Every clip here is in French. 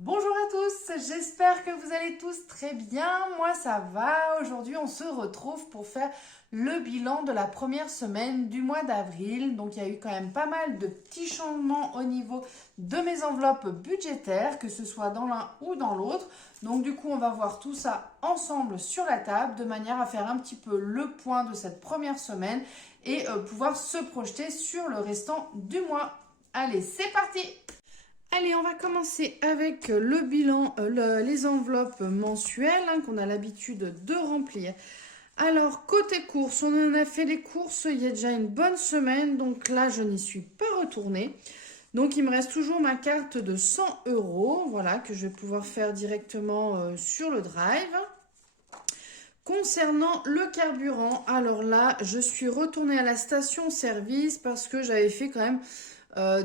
Bonjour à tous, j'espère que vous allez tous très bien. Moi ça va. Aujourd'hui on se retrouve pour faire le bilan de la première semaine du mois d'avril. Donc il y a eu quand même pas mal de petits changements au niveau de mes enveloppes budgétaires, que ce soit dans l'un ou dans l'autre. Donc du coup on va voir tout ça ensemble sur la table de manière à faire un petit peu le point de cette première semaine et pouvoir se projeter sur le restant du mois. Allez, c'est parti! Allez, on va commencer avec le bilan, les enveloppes mensuelles qu'on a l'habitude de remplir. Alors, côté courses, on en a fait les courses il y a déjà une bonne semaine, donc là, je n'y suis pas retournée. Donc, il me reste toujours ma carte de 100 euros, voilà, que je vais pouvoir faire directement sur le drive. Concernant le carburant, alors là, je suis retournée à la station-service parce que j'avais fait quand même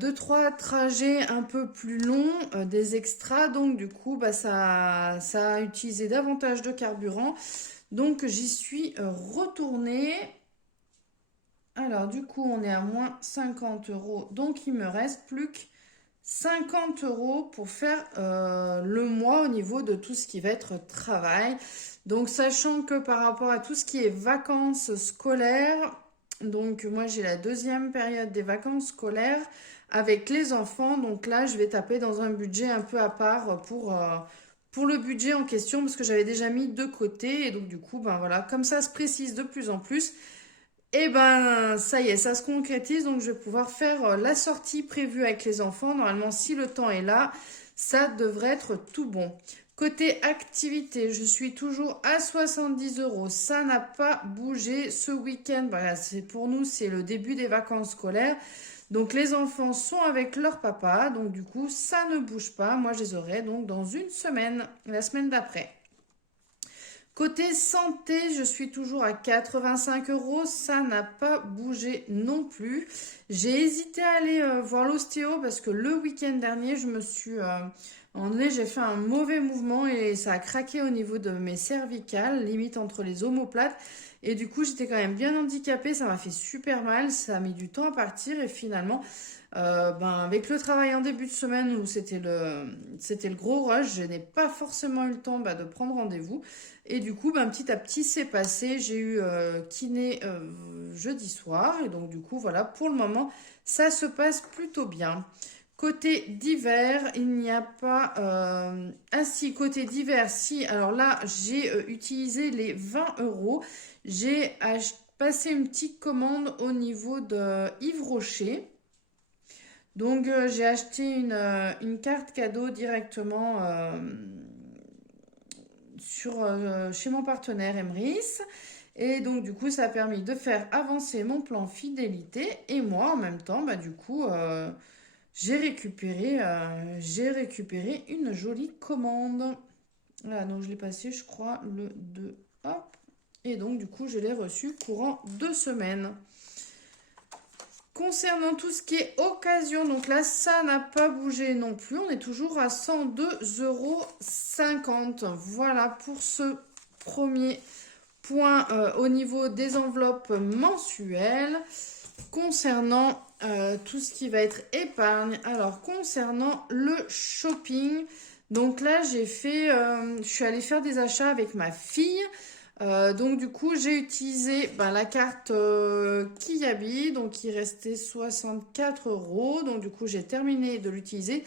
deux, trois trajets un peu plus longs, des extras. Donc, du coup, ça a utilisé davantage de carburant. Donc, j'y suis retournée. Alors, du coup, on est à moins 50 euros. Donc, il me reste plus que 50 euros pour faire le mois au niveau de tout ce qui va être travail. Donc, sachant que par rapport à tout ce qui est vacances scolaires, donc moi j'ai la deuxième période des vacances scolaires avec les enfants. Donc là, je vais taper dans un budget un peu à part pour le budget en question parce que j'avais déjà mis de côté. Et donc, du coup, ben voilà, comme ça se précise de plus en plus. Et ben, ça y est, ça se concrétise, donc je vais pouvoir faire la sortie prévue avec les enfants. Normalement, si le temps est là, ça devrait être tout bon. Côté activité, je suis toujours à 70 euros. Ça n'a pas bougé ce week-end. Voilà, c'est pour nous, c'est le début des vacances scolaires. Donc les enfants sont avec leur papa, donc du coup, ça ne bouge pas. Moi, je les aurai donc dans une semaine, la semaine d'après. Côté santé, je suis toujours à 85 euros. Ça n'a pas bougé non plus. J'ai hésité à aller voir l'ostéo parce que le week-end dernier, à un moment donné, j'ai fait un mauvais mouvement et ça a craqué au niveau de mes cervicales, limite entre les omoplates. Et du coup, j'étais quand même bien handicapée. Ça m'a fait super mal. Ça a mis du temps à partir et finalement, avec le travail en début de semaine où c'était le gros rush, je n'ai pas forcément eu le temps de prendre rendez-vous. Et du coup, petit à petit, c'est passé. J'ai eu kiné jeudi soir. Et donc, du coup, voilà, pour le moment, ça se passe plutôt bien. Côté d'hiver, il n'y a pas... Ah si, côté d'hiver, si. Alors là, j'ai utilisé les 20 euros. Passé une petite commande au niveau de Yves Rocher. Donc, j'ai acheté une carte cadeau directement chez mon partenaire Emrys. Et donc, du coup, ça a permis de faire avancer mon plan fidélité. Et moi, en même temps, j'ai récupéré une jolie commande. Voilà, donc je l'ai passé, je crois, le 2. Hop. Et donc, du coup, je l'ai reçu courant 2 semaines. Concernant tout ce qui est occasion, donc là, ça n'a pas bougé non plus. On est toujours à 102,50 €. Voilà pour ce premier point au niveau des enveloppes mensuelles. Concernant tout ce qui va être épargne, alors concernant le shopping, donc là, je suis allée faire des achats avec ma fille. Donc du coup, j'ai utilisé la carte Kiabi, donc il restait 64 euros. Donc du coup, j'ai terminé de l'utiliser.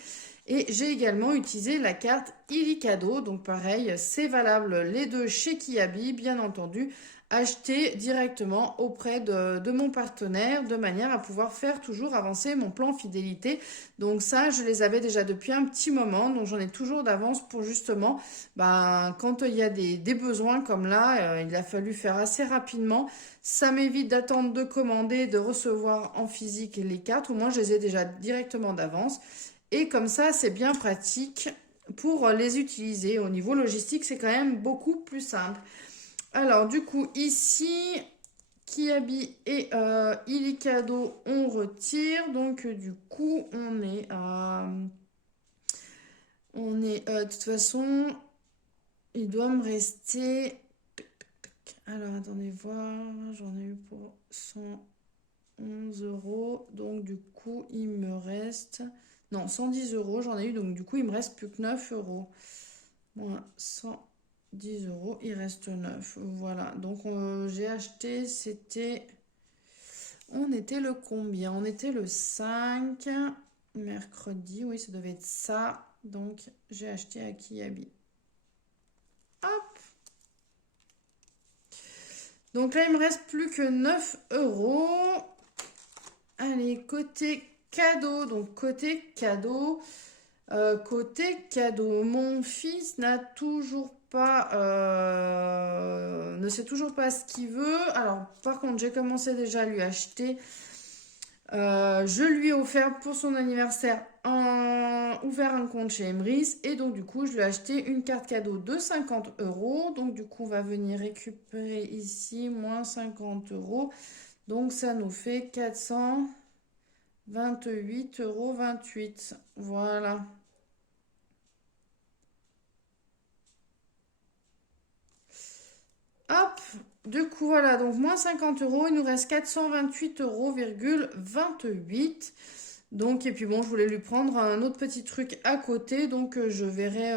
Et j'ai également utilisé la carte Illicado. Donc pareil, c'est valable les deux chez Kiabi, bien entendu, acheter directement auprès de mon partenaire de manière à pouvoir faire toujours avancer mon plan fidélité. Donc ça, je les avais déjà depuis un petit moment, donc j'en ai toujours d'avance pour justement quand il y a des besoins comme là, il a fallu faire assez rapidement. Ça m'évite d'attendre de commander, de recevoir en physique les cartes. Au moins, je les ai déjà directement d'avance. Et comme ça, c'est bien pratique pour les utiliser. Au niveau logistique, c'est quand même beaucoup plus simple. Alors, du coup, ici, Kiabi et Illicado, on retire. Donc, du coup, de toute façon, il doit me rester. Alors, attendez voir. J'en ai eu pour 111 euros. Donc, du coup, il me reste Non, 110 euros, j'en ai eu, donc du coup, il me reste plus que 9 euros. Moins 110 euros, il reste 9. Voilà, donc j'ai acheté, c'était... On était le combien? On était le 5 mercredi, oui, ça devait être ça. Donc, j'ai acheté à Kiabi. Hop! Donc là, il me reste plus que 9 euros. Allez, côté cadeau. Donc, côté cadeau, mon fils n'a toujours pas, ne sait toujours pas ce qu'il veut. Alors, par contre, j'ai commencé déjà à lui acheter. Je lui ai offert pour son anniversaire ouvert un compte chez Emrys et donc du coup je lui ai acheté une carte cadeau de 50 euros. Donc du coup on va venir récupérer ici moins 50 euros. Donc ça nous fait 428,28 euros. Voilà. Hop, du coup voilà, donc moins 50 euros, il nous reste 428,28 euros. Donc, et puis bon, je voulais lui prendre un autre petit truc à côté, donc je verrai,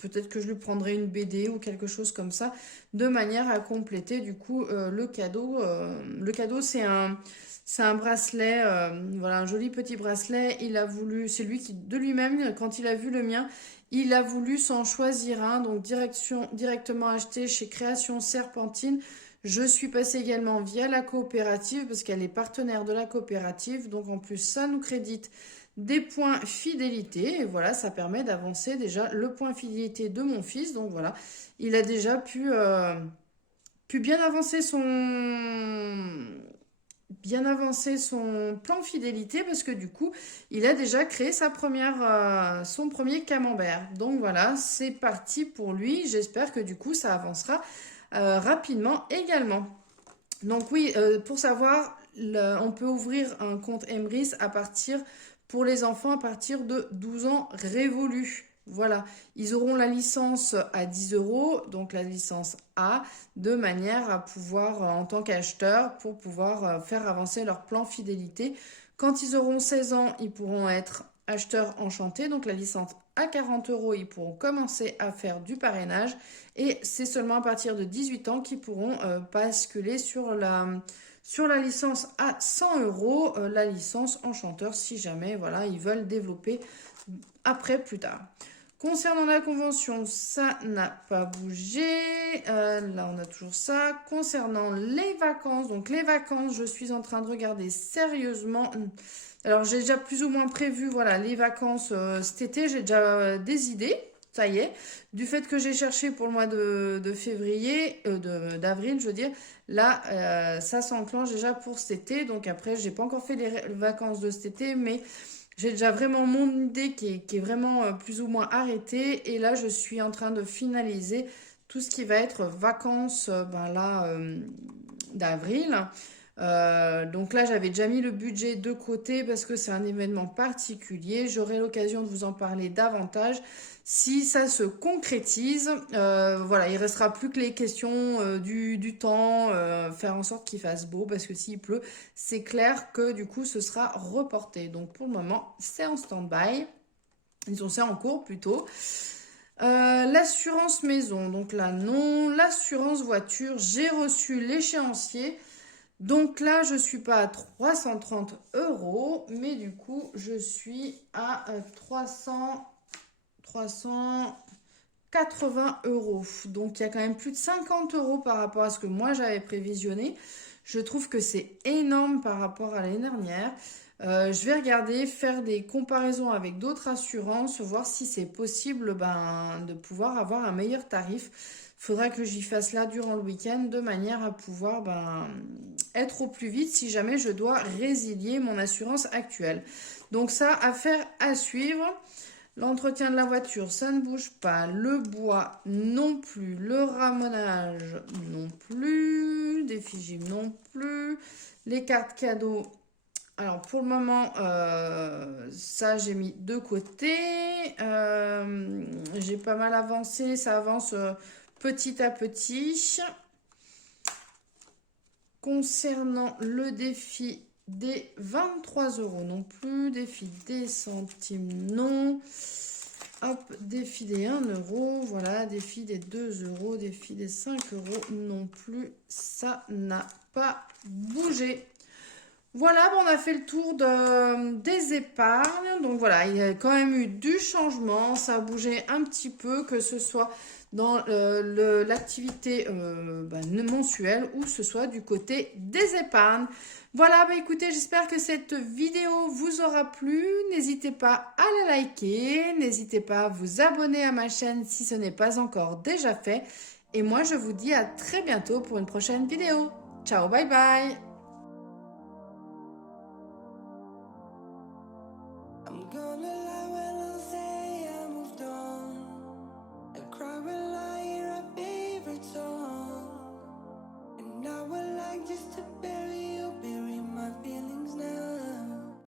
peut-être que je lui prendrai une BD ou quelque chose comme ça, de manière à compléter du coup le cadeau. Le cadeau, c'est un bracelet, voilà, un joli petit bracelet. Il a voulu, c'est lui qui, de lui-même, quand il a vu le mien, il a voulu s'en choisir un, donc directement acheté chez Création Serpentine. Je suis passée également via la coopérative parce qu'elle est partenaire de la coopérative. Donc en plus, ça nous crédite des points fidélité. Et voilà, ça permet d'avancer déjà le point fidélité de mon fils. Donc voilà, il a déjà pu bien avancer son plan fidélité parce que du coup, il a déjà créé son premier camembert. Donc voilà, c'est parti pour lui. J'espère que du coup, ça avancera rapidement également. Donc oui, pour savoir, on peut ouvrir un compte Emrys pour les enfants à partir de 12 ans révolus. Voilà, ils auront la licence à 10 euros, donc la licence A, de manière à pouvoir, en tant qu'acheteur, pour pouvoir faire avancer leur plan fidélité. Quand ils auront 16 ans, ils pourront être acheteurs enchantés, donc la licence à 40 euros, ils pourront commencer à faire du parrainage. Et c'est seulement à partir de 18 ans qu'ils pourront basculer sur la licence à 100 euros, la licence enchanteur, si jamais voilà, ils veulent développer après plus tard. Concernant la convention, ça n'a pas bougé. Là, on a toujours ça. Concernant les vacances, donc les vacances, je suis en train de regarder sérieusement. Alors, j'ai déjà plus ou moins prévu, voilà, les vacances cet été. J'ai déjà des idées. Ça y est, du fait que j'ai cherché pour le mois de février, d'avril, je veux dire, là, ça s'enclenche déjà pour cet été. Donc après, j'ai pas encore fait les vacances de cet été, mais j'ai déjà vraiment mon idée qui est vraiment plus ou moins arrêtée. Et là, je suis en train de finaliser tout ce qui va être vacances d'avril. Donc là, j'avais déjà mis le budget de côté parce que c'est un événement particulier. J'aurai l'occasion de vous en parler davantage si ça se concrétise. Voilà, il restera plus que les questions du temps, faire en sorte qu'il fasse beau parce que s'il pleut, c'est clair que du coup, ce sera reporté. Donc pour le moment, c'est en stand-by. Disons, c'est en cours plutôt. L'assurance maison, donc là non. L'assurance voiture, j'ai reçu l'échéancier. Donc là, je suis pas à 330 euros, mais du coup, je suis à 380 euros. Donc il y a quand même plus de 50 euros par rapport à ce que moi j'avais prévisionné. Je trouve que c'est énorme par rapport à l'année dernière. Je vais regarder, faire des comparaisons avec d'autres assurances, voir si c'est possible de pouvoir avoir un meilleur tarif. Il faudra que j'y fasse là durant le week-end de manière à pouvoir être au plus vite si jamais je dois résilier mon assurance actuelle. Donc ça, affaire à suivre. L'entretien de la voiture, ça ne bouge pas. Le bois non plus. Le ramonage non plus. Des figimes non plus. Les cartes cadeaux. Alors pour le moment, ça j'ai mis de côté. J'ai pas mal avancé. Ça avance petit à petit. Concernant le défi des 23 € non plus. Défi des centimes, non. Hop, défi des 1 €, voilà, défi des 2 €, défi des 5 € non plus, ça n'a pas bougé. Voilà, bon, on a fait le tour des épargnes. Donc voilà, il y a quand même eu du changement. Ça a bougé un petit peu, que ce soit dans l'activité mensuelle ou ce soit du côté des épargnes. Voilà, bah écoutez, j'espère que cette vidéo vous aura plu. N'hésitez pas à la liker. N'hésitez pas à vous abonner à ma chaîne si ce n'est pas encore déjà fait. Et moi, je vous dis à très bientôt pour une prochaine vidéo. Ciao, bye bye! I'm gonna lie.